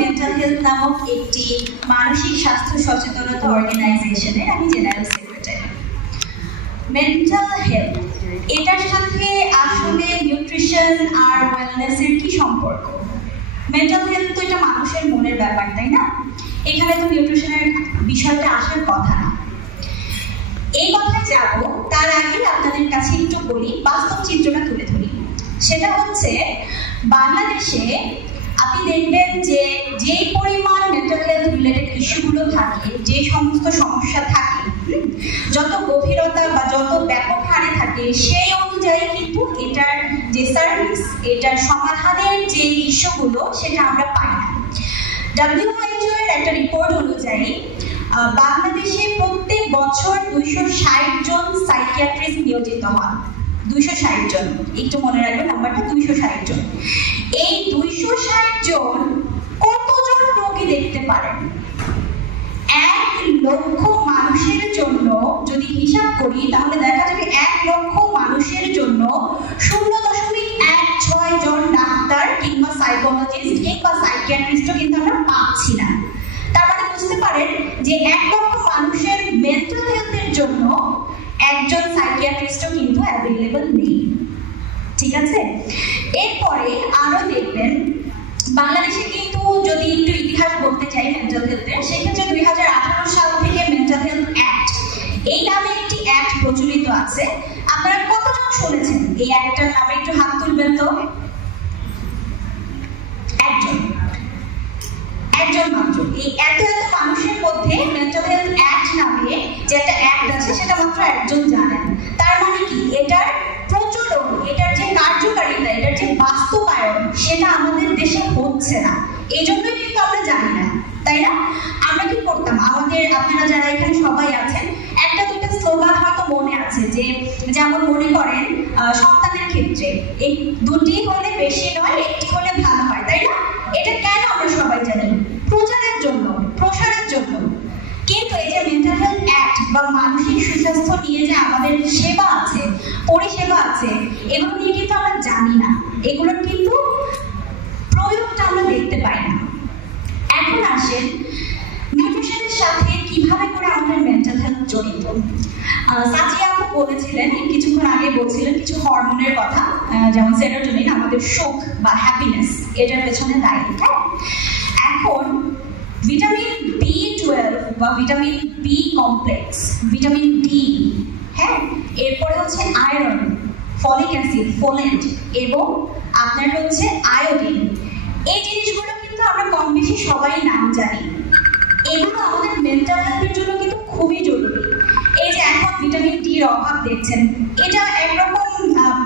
Mental health নামক একটি মানসিক স্বাস্থ্য সচেতনতা অর্গানাইজেশনের আমি জেনারেল সেক্রেটারি। মেন্টাল হেলথ এটার সাথে আসলে নিউট্রিশন আর ওয়েলনেসের কি সম্পর্ক? মেন্টাল হেলথ তো এটা মানুষের মনের ব্যাপার, তাই না? এখানে তো নিউট্রিশনের বিষয়টা আসার কথা না। এই কথায় যাব তার আগে আপনাদের কাছে একটু বলি, বাস্তব চিত্রটা তুলে ধরি। সেটা হচ্ছে বাংলাদেশে আপনি দেখবেন যে যেই পরিমাণ মেন্টাল হেলথ রিলেটেড ইস্যুগুলো থাকে, যে সমস্ত সমস্যা থাকে, যত গভীরতা বা যত ব্যাপক হারে থাকে, সেই অনুযায়ী কিন্তু এটার যে সার্ভিস, এটার সমাধানের যে ইস্যুগুলো সেটা আমরা পাই না। WHO এর একটা রিপোর্ট অনুযায়ী বাংলাদেশে প্রত্যেক বছর 260 জন সাইকিয়াট্রিস্ট নিয়োজিত হন। 260 জন, একটু মনে রাখবেন নাম্বারটা, 260 জন। এই 260 জন কতজন রোগী দেখতে পারেন? 1 লক্ষ মানুষের জন্য যদি হিসাব করি তাহলে দেখা যাবে 1 লক্ষ মানুষের জন্য 0.16 জন ডাক্তার কিংবা সাইকোলজিস্ট কিংবা সাইকিয়াট্রিস্টও কিন্তু আমরা পাচ্ছি না। তার মানে বুঝতে পারেন যে 1 লক্ষ মানুষের মেন্টাল হেলথের জন্য একজন সাইকিয়াট্রিস্টও কিন্তু অ্যাভেলেবল নেই। ঠিক আছে? এরপরে আরো দেখবেন বাংলাদেশে কিন্তু যদি একটু ইতিহাস বলতে চাই মেন্টাল হেলথের, সেক্ষেত্রে 2018 সাল থেকে মেন্টাল হেলথ অ্যাক্ট এই নামে একটি অ্যাক্ট প্রচলিত আছে। আপনারা কতজন শুনেছেন এই অ্যাক্টটার নামে? একটু হাত তুলবেন তো। একজন মাত্র। এই এত মানুষের মধ্যে মেন্টাল হেলথ অ্যাক্ট নামে যে একটা অ্যাক্ট আছে সেটা মাত্র একজন জানেন। তার মানে কি এটার প্রচলন, এটার যে কার্যকারিতা, এটার যে বাস্তবায়ন সেটা আমাদের দেশে হচ্ছে না। এই জন্যই কিন্তু আমরা জানি না, তাই না? আমরা কি করতাম, আমাদের আপনারা যারা এখানে সবাই আছেন, একটা দুইটা স্লোগান হয়তো মনে আছে, যে যেমন মনে করেন সন্তানের ক্ষেত্রে এই 2টি হলে বেশি নয়, 1টি হলে ভালো হয়, তাই না? এটা কেন আমরা সবাই জানি? প্রচারের জন্য, প্রসারের জন্য। কিন্তু এই যে মেন্টাল হেলথ অ্যাক্ট বা মানসিক সুস্বাস্থ্য নিয়ে যে আমাদের সেবা আছে, পরিষেবা আছে, এগুলো নিয়ে কিন্তু আমরা জানি না, এগুলোর কিন্তু প্রয়োগটা আমরা দেখতে পাই না। এখন আসেন নিউট্রিশনের সাথে কিভাবে করে আমাদের মেন্টাল হেলথ জড়িত। সাজিয়া আপু বলেছিলেন, কিছুক্ষণ আগে বলছিলেন কিছু হরমোনের কথা, যেমন সেরোটোনিন আমাদের সুখ বা হ্যাপিনেস এটার পেছনে দায়ী। এখন ভিটামিন B12 বা vitamin B complex, vitamin D, হ্যাঁ, এরপরে হচ্ছে আয়রন, ফলিক অ্যাসিড, ফোলেট এবং আপনার হচ্ছে আয়োডিন। এই জিনিসগুলো কিন্তু আমরা কম বেশি সবাই নাম জানি। এগুলো আমাদের মেন্টাল হেলথের জন্য কিন্তু খুবই জরুরি। এই যে এখন ভিটামিন ডির অভাব দেখছেন, এটা একরকম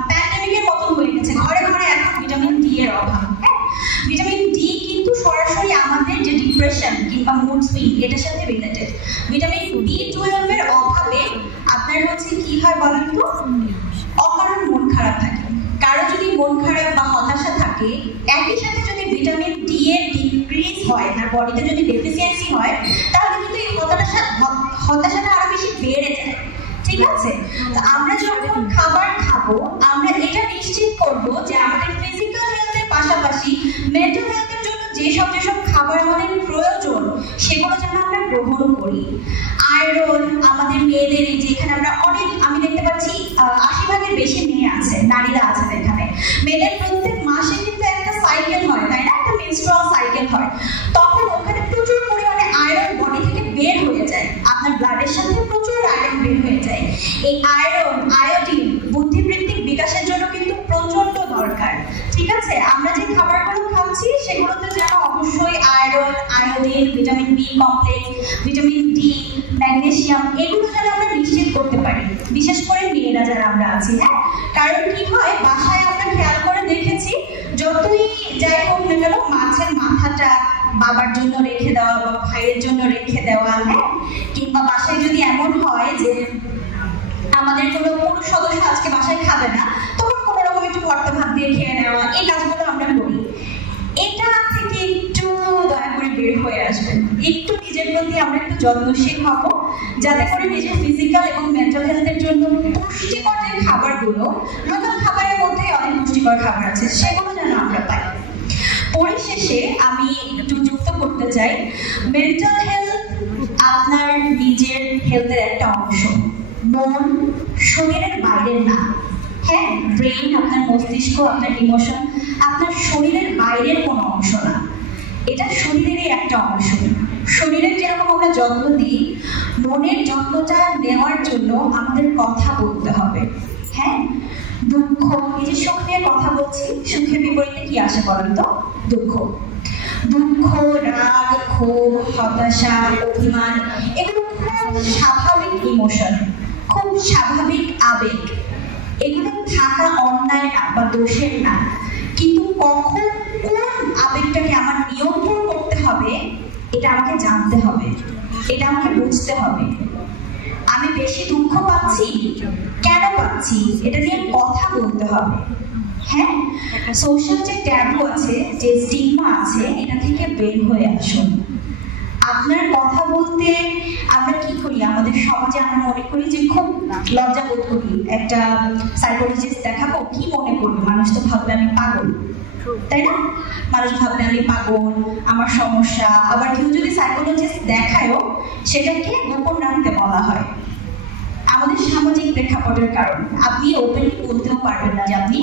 প্যান্ডেমিকের মতো হয়ে গেছে, ঘরে ঘরে এখন ভিটামিন ডি এর অভাব। হ্যাঁ, ভিটামিন ডি কিন্তু সরাসরি আমাদের যে ডিপ্রেশন কিংবা মুড সুইং এটার সাথে রিলেটেড। ভিটামিন B12 এর অভাবে আপনার হচ্ছে কি হয় বলেন তো? অকারণ মন খারাপ থাকে। কারো যদি মন খারাপ বা হতাশা থাকে, একই সাথে যদি ভিটামিন ডি এর ডিক্রিজ হয়, তার বডিতে যদি ডেফিসিয়েন্সি হয়, তাহলে কিন্তু এই হতাশাটা আরো বেশি বেড়ে যায়। ঠিক আছে? তো আমরা যখন খাবার খাবো, আমরা এটা নিশ্চিত করব যে আমাদের ফিজিক্যাল হেলথের পাশাপাশি মেন্টাল হেলথের জন্য যেসব খাবার আমাদের প্রয়োজন সেগুলো যেন আমরা গ্রহণ করি। আয়রন আমাদের মেয়েদের, এই যে এখানে আমরা অনেক, আমি দেখতে পাচ্ছি 80 ভাগের বেশি মেয়ে আছে, নারীরা আছেন এখানে। মেয়েদের প্রত্যেক মাসে কিন্তু একটা সাইকেল হয়, তাই না? একটা মেনস্ট্রুয়াল সাইকেল হয়। তখন ওখানে প্রচুর পরিমাণে আয়রন বডি থেকে বের হয়ে যায়, আপনার ব্লাডের সাথে প্রচুর আয়রন বের হয়ে যায়। এই আয়রন, আয়োডিন বুদ্ধিবৃত্তিক বিকাশের জন্য কিন্তু প্রচন্ড দরকার। ঠিক আছে? আমরা যে খাবারগুলো খাচ্ছি সেগুলোতে যেন অবশ্যই iron, iodine, vitamin B complex, vitamin D, magnesium এগুলো যেন আমরা নিশ্চিত করতে পারি, বিশেষ করে মেয়েরা যারা আমরা আছি। হ্যাঁ, কারণ কি হয়, বাসায় আমরা খেয়াল করে দেখেছি, যতই যাই হোক না কেন মাছের মাথাটা বাবার জন্য রেখে দেওয়া বা ভাইয়ের জন্য রেখে দেওয়া, হ্যাঁ, কিংবা বাসায় যদি এমন হয় যে আমাদের কোনো পুরুষ সদস্য আজকে বাসায় খাবে না, তখন কোনো রকম একটু ভর্তা ভাত দিয়ে খেয়ে নেওয়া, এই কাজগুলো আমরা করি। এটা থেকে একটু দয়া করে বের হয়ে আসবেন, একটু নিজের প্রতি আমরা একটু যত্নশীল হব, যাতে করে নিজের ফিজিক্যাল এবং মেন্টাল হেলথের জন্য পুষ্টিকর যে খাবারগুলো, নতুন খাবারের মধ্যে অনেক পুষ্টিকর খাবার আছে, সেগুলো যেন আমরা পাই। পরিশেষে আমি একটু যুক্ত বলতে চাই, মেন্টাল হেলথ আপনার নিজের হেলথের একটা অংশ, মন শরীরের বাইরের না। হ্যাঁ, ব্রেন, আপনার মস্তিষ্ক, আপনার ইমোশন আপনার শরীরের বাইরের কোনো অংশ না, এটা শরীরেরই একটা অংশ। শরীরের যেরকম আমরা যত্ন দিই, মনের যত্নটা নেওয়ার জন্য আমাদের কথা বলতে হবে। হ্যাঁ, দুঃখ, এই যে সুখ নিয়ে কথা বলছি, সুখের বিপরীতে কি আসে বলেন তো? দুঃখ। দুঃখ, রাগ, ক্ষোভ, হতাশা, অভিমান এগুলো খুব স্বাভাবিক ইমোশন, খুব স্বাভাবিক আবেগ। এগুলো থাকা অন্যায় না বা দোষের না, কিন্তু কখন কোন আবেগটাকে আমার নিয়ন্ত্রণ করতে হবে এটা আমাকে জানতে হবে, এটা আমাকে বুঝতে হবে। আমি বেশি দুঃখ পাচ্ছি, কেন পাচ্ছি, এটা নিয়ে কথা বলতে হবে। হ্যাঁ, সোশ্যাল যে ট্যাবু আছে, যে স্টিগমা আছে, এটা থেকে বের হয়ে আসুন। আপনার কথা বলতে আমরা কি করি, আমাদের সমাজে আমরা মনে করি যে খুব লজ্জা বোধ করি। একটা সাইকোলজিস্ট দেখাবো, কি মনে করবে? মানুষ তো ভাববে আমি পাগল, তাই না? মানুষ ভাববে আমি পাগল, আমার সমস্যা। আবার কেউ যদি সাইকোলজিস্ট দেখায়ও, সেটাকে গোপন রাখতে বলা হয় আমাদের সামাজিক প্রেক্ষাপটের কারণে। আপনি ওপেনলি বলতেও পারবেন না যে আপনি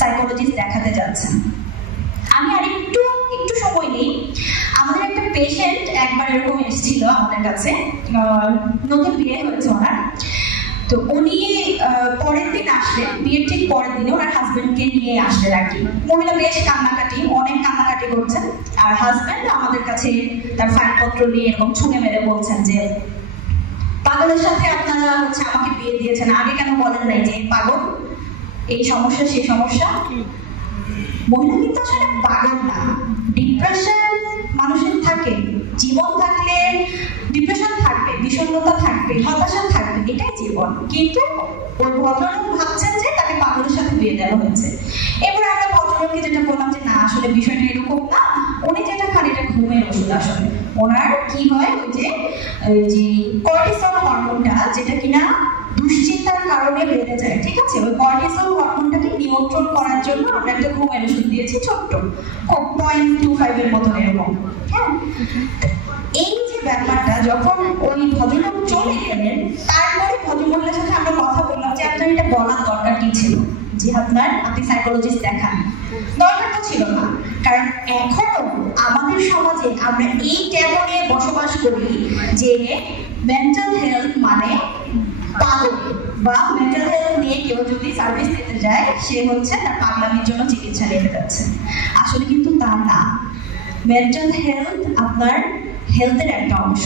সাইকোলজিস্ট দেখাতে যাচ্ছেন। আমি আর একটু সময় নেই। আমাদের একটা পেশেন্ট একবার এরকম এসেছিল আমাদের কাছে, নতুন বিয়ে হয়েছে ওনার। তো উনি পরের দিন আসলেন, বিয়ের ঠিক পরের দিনে ওনার হাজবেন্ডকে নিয়ে আসলেন আর কি। মহিলা বেশ কান্নাকাটি, অনেক কান্নাকাটি করছেন, আর হাজবেন্ড আমাদের কাছে তার ফাইলপত্র নিয়ে এরকম ছুঁড়ে মেরে বলছেন যে পাগলের সাথে আপনারা আমাকে বিয়ে দিয়েছেন, আগে কেন বলেন নাই যে পাগল, এই সমস্যা সেই সমস্যা। মহিলা কিন্তু আসলে পাগল না। ডিপ্রেশন মানুষের থাকে, জীবন থাকলে ডিপ্রেশন থাকবে, বিষণ্ণতা থাকবে, হতাশা থাকবে, এটাই জীবন। কিন্তু ওই ভদ্রলোক ভাবছেন যে তাকে পাগলের সাথে বিয়ে দেওয়া হয়েছে। এবার আমরা ভদ্রলোককে যেটা বললাম যে না, আসলে বিষয়টা এরকম না, উনি যেটা খান এটা ঘুমের ওষুধ। আসলে ওনার কি হয়, ওই যে কর্টিসল হরমোনটা, যেটা কিনা দুশ্চিন্তার কারণে বেড়ে যায়, ঠিক আছে? ওই কর্টিসল হরমোনটাকে নিয়ন্ত্রণ করার জন্য আমরা একটা ঘুমের ওষুধ দিয়েছি, ছোট্ট, খুব 0.25 এর মতো এরকম। হ্যাঁ, এই যে ব্যাপারটা, যখন ওই ভদ্রলোক চলে গেলেন, তারপরে ভদ্রমহিলার সাথে আমরা কথা বললাম যে আপনার এটা বলার দরকার কি ছিল, যে আপনি সাইকোলজিস্ট দেখান। দরকার তো ছিল না, কারণ এখনো আমাদের সমাজে আমরা এই ট্যাবু নিয়ে বসবাস করি যে মেন্টাল হেলথ মানে পাগল, বা মেন্টাল হেলথ নিয়ে কেউ যদি সার্ভিস দিতে যায় সে তার পাগলামির জন্য চিকিৎসা নিতে যাচ্ছে। আসলে কিন্তু তা না। মেন্টাল হেলথ আপনার হেলথের একটা অংশ।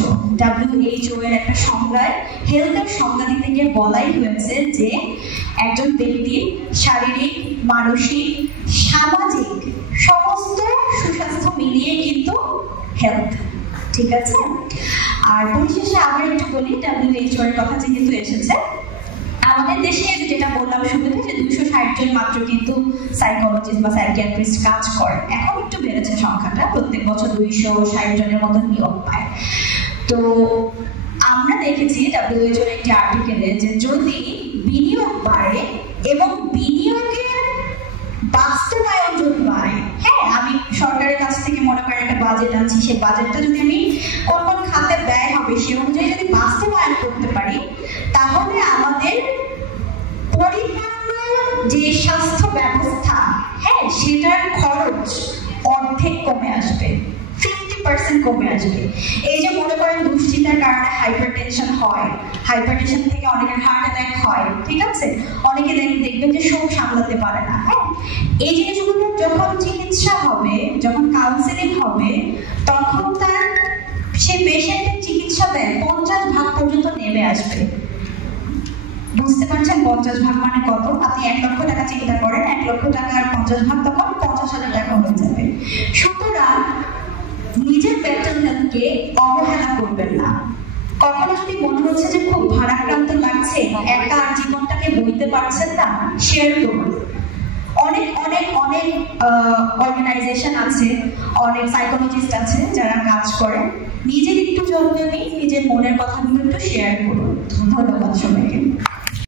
WHO এর একটা সংজ্ঞায় হেলথের সংজ্ঞা দিতে গিয়ে বলাই হয়েছে যে একজন ব্যক্তির শারীরিক, মানসিক, সামাজিক সমস্ত সুস্বাস্থ্য মিলিয়ে কিন্তু হেলথ, ঠিক আছে? আর পরিশেষে আবার একটু বলি, WHO এর কথা যেহেতু এসেছে, আমাদের দেশে যেটা বললাম শুরুতে যে 260 জন মাত্র কিন্তু সাইকোলজিস্ট বা সাইকিয়াট্রিস্ট কাজ করে। এখন একটু বেড়েছে সংখ্যাটা, প্রত্যেক বছর 260 জনের মতো নিয়োগ পায়। তো আমরা দেখেছি WHO এর একটি আর্টিকেলে যে যদি বিনিয়োগ বাড়ে এবং বিনিয়োগের বাস্তবায়ন যদি বাড়ে, হ্যাঁ, আমি সরকারের কাছ থেকে মনে করেন একটা বাজেট আনছি, সেই বাজেটটা যদি আমি কোন কোন খাতে ব্যয় হবে সে অনুযায়ী যদি বাস্তবায়ন করতে পারি, তাহলে আমাদের পরিপূর্ণ যে স্বাস্থ্য ব্যবস্থা, হ্যাঁ, সেটার খরচ অর্ধেক কমে আসবে, 50% কমে আসবে। এই যে মনে করেন দুশ্চিন্তার কারণে হাইপারটেনশন হয়, হাইপারটেনশন থেকে অনেকের হার্ট অ্যাটাক হয়, ঠিক আছে? অনেকে দেখবেন যে শোক সামলাতে পারে না। হ্যাঁ, এই জিনিসগুলো যখন চিকিৎসা হবে, যখন কাউন্সেলিং হবে, তখন তার সে পেশেন্টের চিকিৎসা দেয় 50% পর্যন্ত নেমে আসবে। বুঝতে পারছেন 50% মানে কত? আপনি 1 লক্ষ টাকা চিকিৎসা করেন, 1 লক্ষ টাকার 50% তখন 50,000 টাকা হয়ে যাবে। সুতরাং নিজের মেন্টাল হেলথকে অবহেলা করবেন না। কখনো যদি মনে হচ্ছে যে খুব ভারাক্রান্ত লাগছে, একা জীবনটাকে বইতে পারছেন না, শেয়ার করুন। অনেক অনেক অনেক অর্গানাইজেশন আছে, অনেক সাইকোলজিস্ট আছে যারা কাজ করে। নিজের একটু যত্ন নিন, নিজের মনের কথাগুলো একটু শেয়ার করুন। ধন্যবাদ সবাইকে।